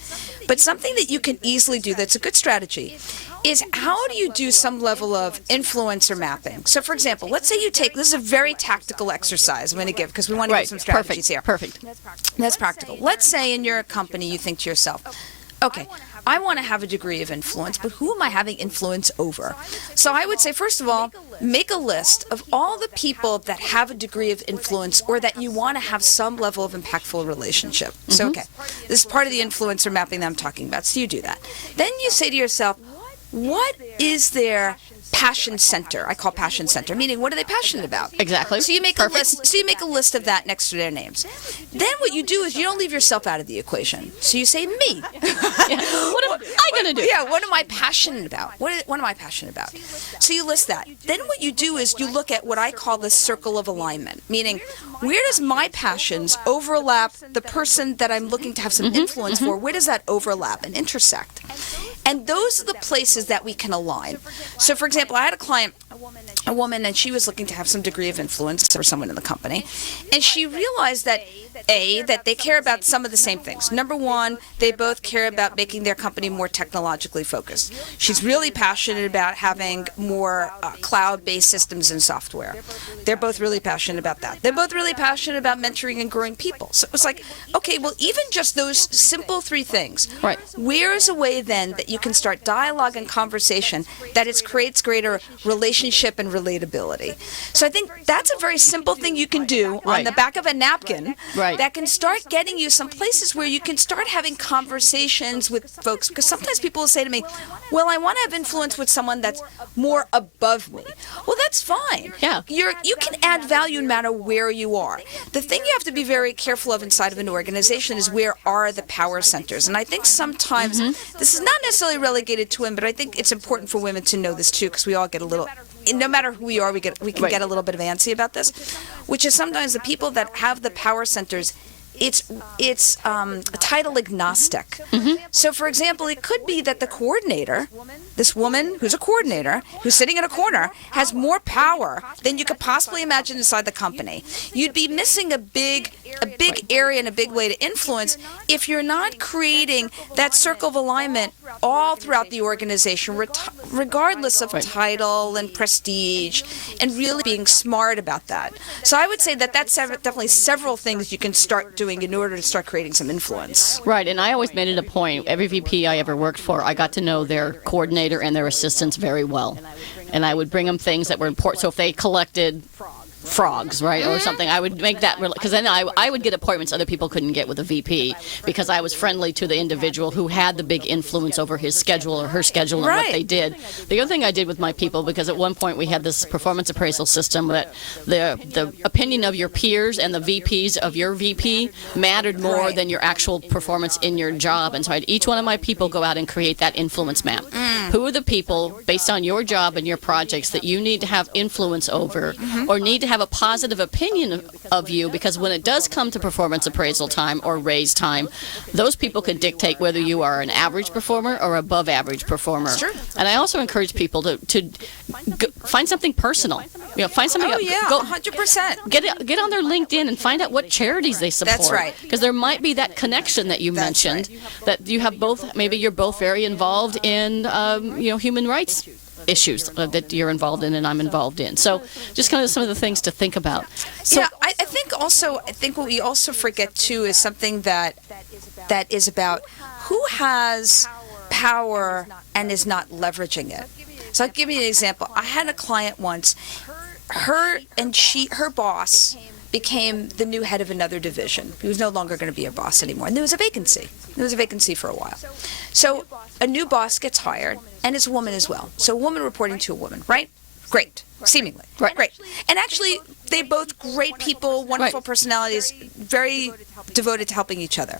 But something that you can easily do that's a good strategy is how do you do some level of influencer mapping? So, for example, let's say you take, this is a very tactical exercise I'm going to give because we want to Right. give some strategies here. Perfect. That's practical. Let's say in your company you think to yourself, okay, I want to have a degree of influence, but who am I having influence over? So I would say, first of all, make a list of all the people that have a degree of influence or that you want to have some level of impactful relationship. So, okay, this is part of the influencer mapping that I'm talking about. So you do that. Then you say to yourself, what is their passion center? I call passion center, meaning what are they passionate about? Exactly. So you make Perfect. a list. So you make a list of that next to their names. Then what you do is you don't leave yourself out of the equation. So you say me. Yeah. What am I going to do? Yeah, what am I passionate about? What am I passionate about? So you list that. Then what you do is you look at what I call the circle of alignment, meaning where does my passions overlap the person that I'm looking to have some influence for? Where does that overlap and intersect? And those are the places that we can align. So, for example, I had a woman, and she was looking to have some degree of influence for someone in the company. And she realized that, that they care about some of the same things. Number one, they both care about making their company more technologically focused. She's really passionate about having more cloud-based systems and software. They're both really passionate about that. They're both really passionate about mentoring and growing people. So it was like, okay, well, even just those simple three things. Right. Where is a way then that you can start dialogue and conversation that creates greater relationship and relatability? So I think that's a very simple thing you can do on Right. the back of a napkin Right. that can start getting you some places where you can start having conversations with folks. Because sometimes people will say to me, well, I want to have influence with someone that's more above me. Well, that's fine. Yeah. You can add value no matter where you are. The thing you have to be very careful of inside of an organization is where are the power centers. And I think sometimes this is not necessarily relegated to women, but I think it's important for women to know this too, because we all get a little, no matter who we are, we can Right. get a little bit of antsy about this, which is sometimes the people that have the power centers, it's title agnostic. So, for example, it could be that the coordinator, this woman who's a coordinator, who's sitting in a corner, has more power than you could possibly imagine inside the company. You'd be missing a big area and a big way to influence if you're not creating that circle of alignment all throughout the organization, regardless of title and prestige, and really being smart about that. So I would say that that's definitely several things you can start doing in order to start creating some influence. Right, and I always made it a point. Every VP I ever worked for, I got to know their coordinator and their assistants very well. And I would bring them things that were important. So if they collected frogs, right, or something. I would make that, because then I would get appointments other people couldn't get with a VP, because I was friendly to the individual who had the big influence over his schedule or her schedule and what they did. The other thing I did with my people, because at one point we had this performance appraisal system that the opinion of your peers and the VPs of your VP mattered more than your actual performance in your job. And so I had each one of my people go out and create that influence map. Who are the people, based on your job and your projects, that you need to have influence over or need to have a positive opinion of you, because when it does come to performance appraisal time or raise time, those people can dictate whether you are an average performer or above average performer. That's true. And I also encourage people to find something personal. Find something. Oh yeah, 100%. Get on their LinkedIn and find out what charities they support. That's right. Because there might be that connection that you mentioned, that you have both. Maybe you're both very involved in human rights issues that you're involved in and I'm involved in. So just kind of some of the things to think about. So, yeah, I think what we also forget too is something that is about who has power and is not leveraging it. So I'll give you an example. I had a client once. Her boss became the new head of another division. He was no longer going to be a boss anymore. And there was a vacancy. There was a vacancy for a while. So a new boss gets hired, and it's a woman as well. So a woman reporting to a woman, right? Great. Seemingly. Right. Great. And actually, they both great people, wonderful personalities, very devoted to helping each other.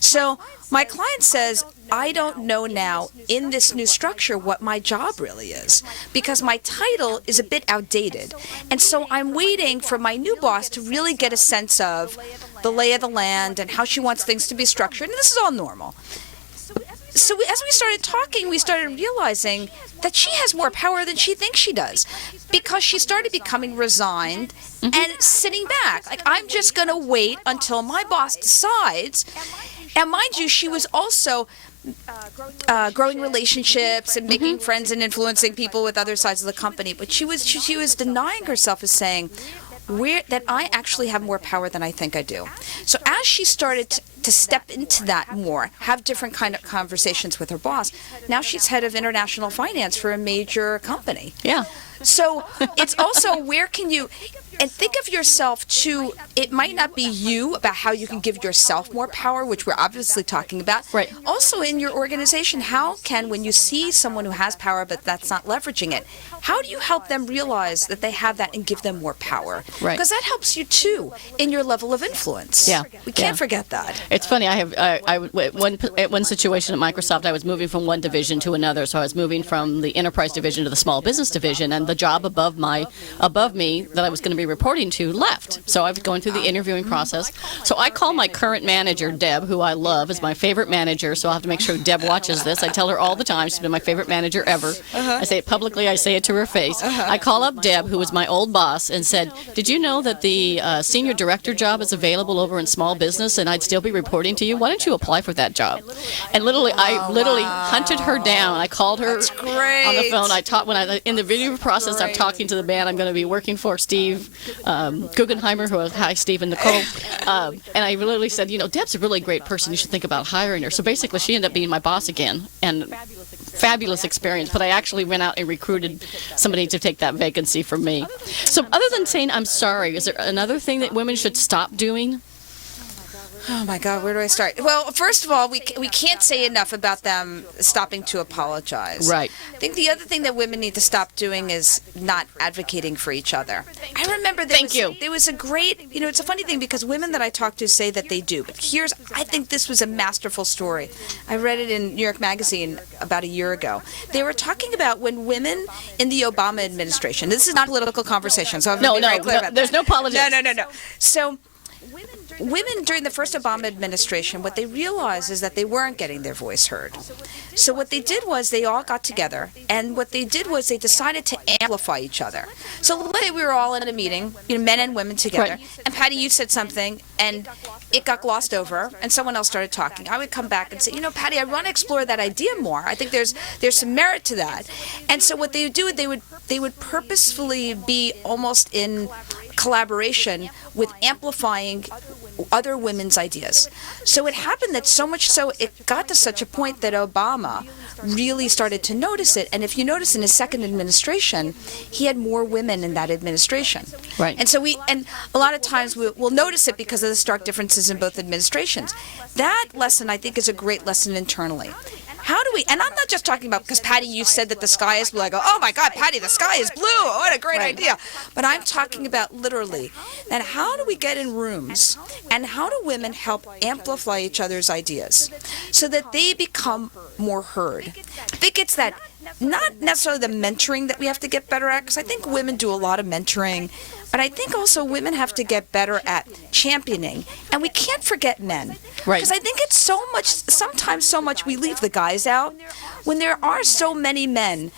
So my client says, I don't know now in this new structure what my job really is, because my title is a bit outdated. And so I'm waiting for my new boss to really get a sense of the lay of the land and how she wants things to be structured. And this is all normal. So as we started talking, we started realizing that she has more power than she thinks she does, because she started becoming resigned and sitting back. Like, I'm just going to wait until my boss decides. And mind you, she was also growing relationships and making friends and influencing people with other sides of the company. But she was denying herself, as saying that I actually have more power than I think I do. So as she started to step into that more, have different kind of conversations with her boss, now she's head of international finance for a major company. Yeah. So it's also, where can you, and think of yourself too, it might not be you about how you can give yourself more power, which we're obviously talking about. Right. Also in your organization, how can, when you see someone who has power but that's not leveraging it, how do you help them realize that they have that and give them more power? Right. Because that helps you too in your level of influence. Yeah. We can't forget that. It's funny. At one situation at Microsoft, I was moving from one division to another. So I was moving from the enterprise division to the small business division, and the job above me that I was going to be reporting to left. So I was going through the interviewing process. So I call my current manager, Deb, who I love, is my favorite manager. So I'll have to make sure Deb watches this. I tell her all the time she's been my favorite manager ever. I say it publicly. I say it to her face. I call up Deb, who was my old boss, and said, did you know that the senior director job is available over in small business, and I'd still be reporting to you? Why don't you apply for that job? And I hunted her down. I called her on the phone. In the video process, I'm talking to the man I'm going to be working for, Steve Guggenheimer, who was, hi, Steve and Nicole. And I literally said, Deb's a really great person. You should think about hiring her. So basically, she ended up being my boss again. And fabulous experience, but I actually went out and recruited somebody to take that vacancy from me. So other than saying I'm sorry, is there another thing that women should stop doing? Oh my God, where do I start? Well, first of all, we can't say enough about them stopping to apologize. Right. I think the other thing that women need to stop doing is not advocating for each other. I remember there was a great, it's a funny thing because women that I talk to say that they do, but I think this was a masterful story. I read it in New York Magazine about a year ago. They were talking about when women in the Obama administration, this is not a political conversation, so I'm very clear about that. There's no politics. No. So women during the first Obama administration, what they realized is that they weren't getting their voice heard. So what they did was they all got together, and what they did was they decided to amplify each other. So let's say we were all in a meeting, men and women together, and Patty, you said something, and it got glossed over, and someone else started talking. I would come back and say, Patty, I want to explore that idea more. I think there's some merit to that. And so what they would do, they would purposefully be almost in collaboration with amplifying other women's ideas. So it happened that so much so it got to such a point that Obama really started to notice it. And if you notice in his second administration, he had more women in that administration. Right. And so and a lot of times we'll notice it because of the stark differences in both administrations. That lesson, I think, is a great lesson internally. How do we, and I'm not just talking about, because Patty, you said that the sky is blue. I go, oh my God, Patty, the sky is blue. What a great idea. But I'm talking about literally, that how do we get in rooms and how do women help amplify each other's ideas so that they become more heard? I think it's that, not necessarily the mentoring that we have to get better at, because I think women do a lot of mentoring, but I think also women have to get better at championing, and we can't forget men. Right. Because I think it's sometimes so much we leave the guys out, when there are so many men,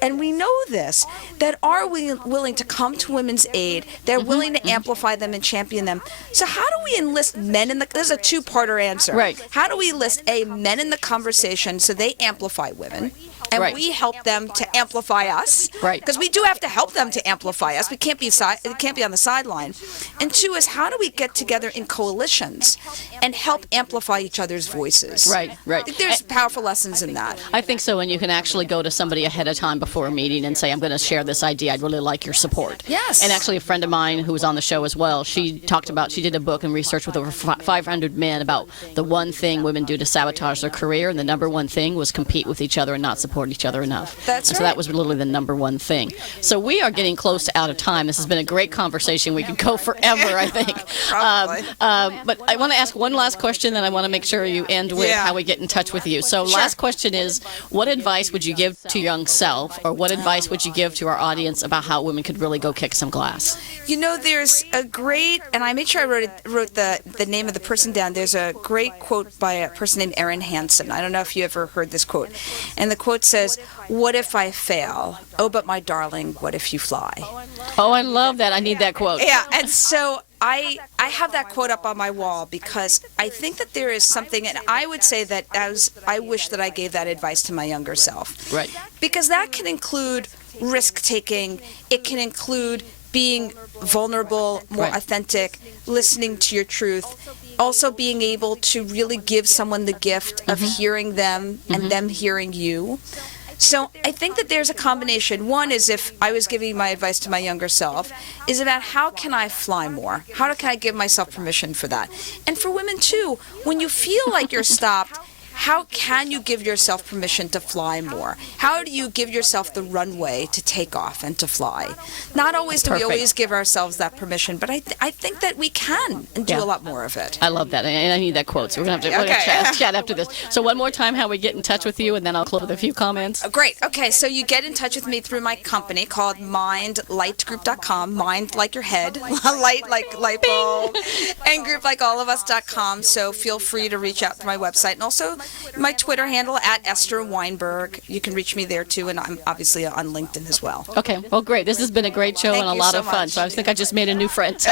and we know this, that are willing to come to women's aid, they're willing to amplify them and champion them. So how do we enlist men in this is a two-parter answer. Right. How do we enlist men in the conversation so they amplify women? And we help them to amplify us, right? Because we do have to help them to amplify us. We can't be on the sideline. And two is, how do we get together in coalitions and help amplify each other's voices? Right. I think there's powerful lessons in that. I think so, and you can actually go to somebody ahead of time before a meeting and say, I'm going to share this idea. I'd really like your support. Yes. And actually, a friend of mine who was on the show as well, she did a book and research with over 500 men about the one thing women do to sabotage their career, and the number one thing was compete with each other and not support each other enough. That's and so that was literally the number one thing. So we are getting close to out of time. This has been a great conversation. We could go forever, I think. But I want to ask one last question, and I want to make sure you end with how we get in touch with you. So last question is, what advice would you give to your young self, or what advice would you give to our audience about how women could really go kick some glass? You know, there's a great, and I made sure I wrote the name of the person down. There's a great quote by a person named Erin Hansen. I don't know if you ever heard this quote. And the quote says, "What if I fail? Oh, but my darling, what if you fly?" Oh, I love that. I need that quote. Yeah, and so I have that quote up on my wall because I think that there is something, and I would say that I wish that I gave that advice to my younger self. Right. Because that can include risk-taking. It can include being vulnerable, more authentic, listening to your truth, also being able to really give someone the gift of hearing them and them hearing you. So I think that there's a combination. One is, if I was giving my advice to my younger self, is about how can I fly more? How can I give myself permission for that? And for women too, when you feel like you're stopped, how can you give yourself permission to fly more? How do you give yourself the runway to take off and to fly? Not always do we always give ourselves that permission, but I think that we can and do a lot more of it. I love that, and I need that quote, so we're going to have to chat after this. So one more time, how we get in touch with you, and then I'll close with a few comments. Oh, great. Okay, so you get in touch with me through my company called mindlightgroup.com. Mind like your head, light like light bulb, and group like all of us.com. So feel free to reach out to my website, and also my Twitter handle at Esther Weinberg. You can reach me there too, and I'm obviously on LinkedIn as well. Okay, well, great. This has been a great show and a lot of fun. Much. So I think I just made a new friend. So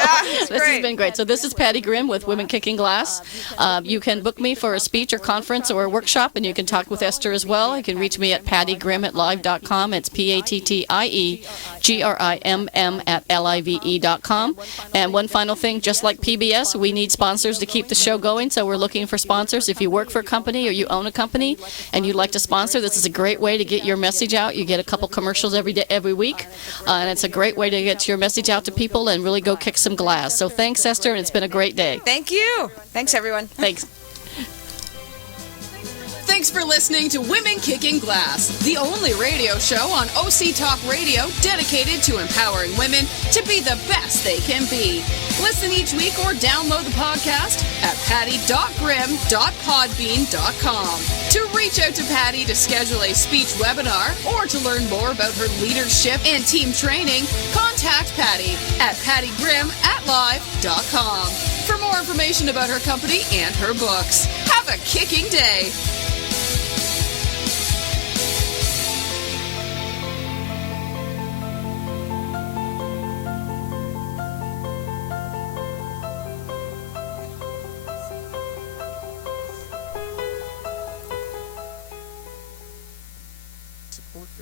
this has been great. So this is Patty Grimm with Women Kicking Glass. You can book me for a speech or conference or a workshop, and you can talk with Esther as well. You can reach me at pattygrimm@live.com. It's PATTIEGRIMM@LIVE.com. And one final thing, just like PBS, we need sponsors to keep the show going, so we're looking for sponsors. If you work for a company or you own a company and you'd like to sponsor, this is a great way to get your message out. You get a couple commercials every week, and it's a great way to get your message out to people and really go kick some glass. So thanks, Esther, and it's been a great day. Thank you. Thanks, everyone. Thanks. Thanks for listening to Women Kicking Glass, the only radio show on OC Talk Radio dedicated to empowering women to be the best they can be. Listen each week or download the podcast at patty.grimm.podbean.com. To reach out to Patty to schedule a speech webinar or to learn more about her leadership and team training, contact Patty at pattygrimm@live.com. For more information about her company and her books. Have a kicking day.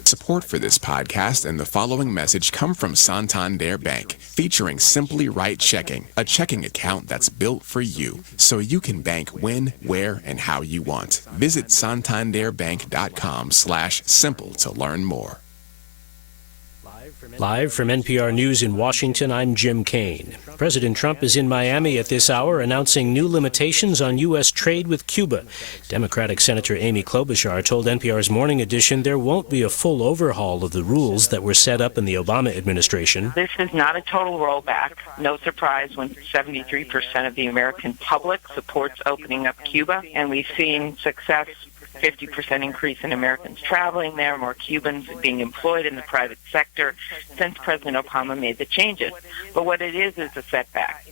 Support Support for this podcast and the following message come from Santander Bank, featuring Simply Right Checking, a checking account that's built for you, so you can bank when, where, and how you want. Visit santanderbank.com/simple to learn more. Live from NPR News in Washington, I'm Jim Kane. President Trump is in Miami at this hour announcing new limitations on U.S. trade with Cuba. Democratic Senator Amy Klobuchar told NPR's Morning Edition there won't be a full overhaul of the rules that were set up in the Obama administration. This is not a total rollback. No surprise when 73% of the American public supports opening up Cuba, and we've seen success. 50% increase in Americans traveling there, more Cubans being employed in the private sector since President Obama made the changes. But what it is a setback.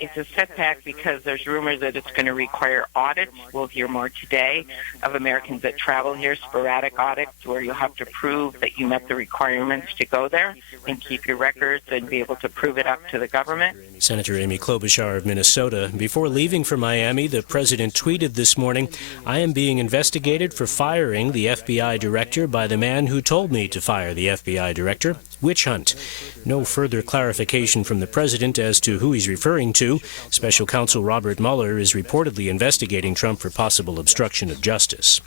It's a setback because there's rumors that it's going to require audits. We'll hear more today of Americans that travel here, sporadic audits, where you'll have to prove that you met the requirements to go there and keep your records and be able to prove it up to the government. Senator Amy Klobuchar of Minnesota. Before leaving for Miami, the president tweeted this morning, "I am being investigated for firing the FBI director by the man who told me to fire the FBI director. Witch hunt." No further clarification from the president as to who he's referring to. Special counsel Robert Mueller is reportedly investigating Trump for possible obstruction of justice.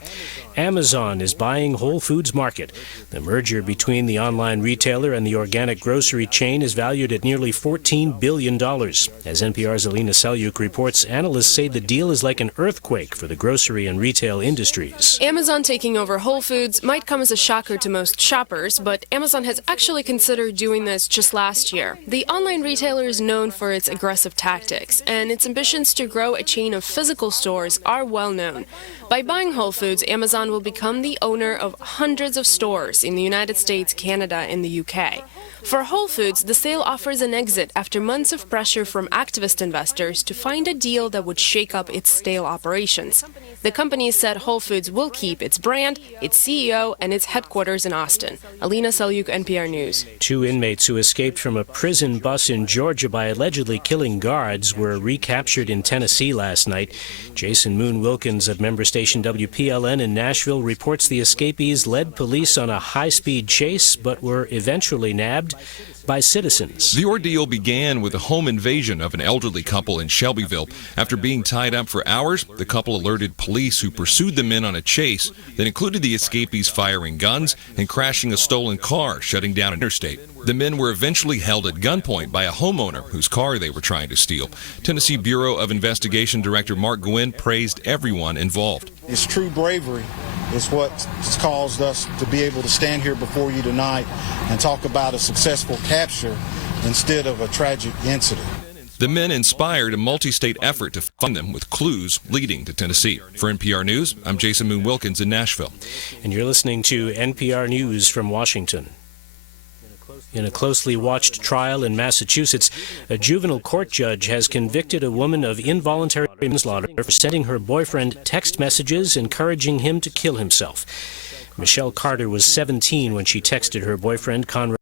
Amazon is buying Whole Foods Market. The merger between the online retailer and the organic grocery chain is valued at nearly $14 billion. As NPR's Alina Selyuk reports, analysts say the deal is like an earthquake for the grocery and retail industries. Amazon taking over Whole Foods might come as a shocker to most shoppers, but Amazon has actually considered doing this just last year. The online retailer is known for its aggressive tactics, and its ambitions to grow a chain of physical stores are well known. By buying Whole Foods, Amazon will become the owner of hundreds of stores in the United States, Canada, and the UK. For Whole Foods, the sale offers an exit after months of pressure from activist investors to find a deal that would shake up its stale operations. The company said Whole Foods will keep its brand, its CEO, and its headquarters in Austin. Alina Selyuk, NPR News. 2 inmates who escaped from a prison bus in Georgia by allegedly killing guards were recaptured in Tennessee last night. Jason Moon Wilkins of member station WPLN in Nashville reports the escapees led police on a high-speed chase but were eventually nabbed by citizens. The ordeal began with a home invasion of an elderly couple in Shelbyville. After being tied up for hours, the couple alerted police, who pursued the men on a chase that included the escapees firing guns and crashing a stolen car, shutting down an interstate. The men were eventually held at gunpoint by a homeowner whose car they were trying to steal. Tennessee Bureau of Investigation Director Mark Gwynn praised everyone involved. It's true bravery is what's caused us to be able to stand here before you tonight and talk about a successful capture instead of a tragic incident. The men inspired a multi-state effort to find them with clues leading to Tennessee. For NPR News, I'm Jason Moon Wilkins in Nashville. And you're listening to NPR News from Washington. In a closely watched trial in Massachusetts, a juvenile court judge has convicted a woman of involuntary manslaughter for sending her boyfriend text messages encouraging him to kill himself. Michelle Carter was 17 when she texted her boyfriend, Conrad